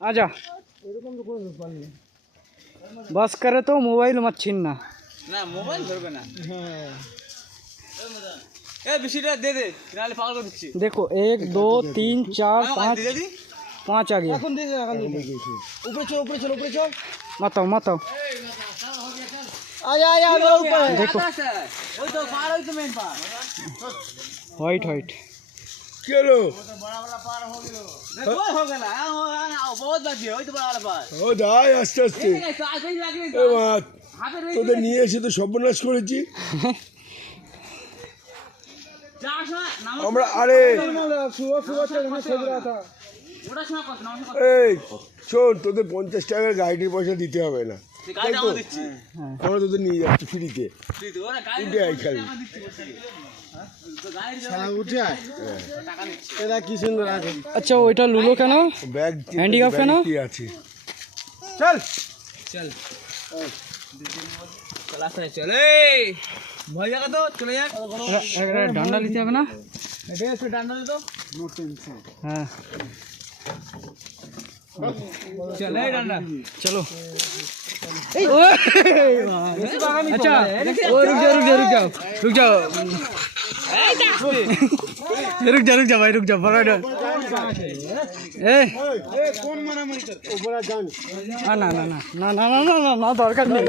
आजा बस करे तो मोबाइल मत छीनना ना मोबाइल धरबे ना ए बिस्किट दे दे नाले पागल कर दिচ্ছি देखो 1 2 3 4 5 आ गया এখন দে ऊपर चल ऊपर चल मत आओ आया ऊपर देखो ওই তো পার হই তো মেন পার व्हाइट चलो बड़ा बड़ा पार हो गेलो देखो हो गेला बहुत बाकी ওই তো বড় বড় পার ও যাই আস্তে আস্তে এ বাত তোদের নিয়ে এসে তো সর্বনাশ করেছি আমরা আরে এই শোন তোদের 50 টাকার গাড়ির পয়সা দিতে হবে না আমরা তোদের নিয়ে যাচ্ছি ফ্রিতে উঠে আই খালি अच्छा ওইটা লুলো কেন ব্যাগ হ্যান্ডিক্যাপ কেন কি আছে चल चल चला चल ए भैया का तो चले जा ডান্ডা নিতে হবে না এটা একটু ডান্ডা দে তো হ্যাঁ चल ए डांडा चलो अच्छा ओ रुक जाओ रुक जाओ भाई रुक जा पकड़ ए কোন মারামারি কর ওপরে যান না দরকার নেই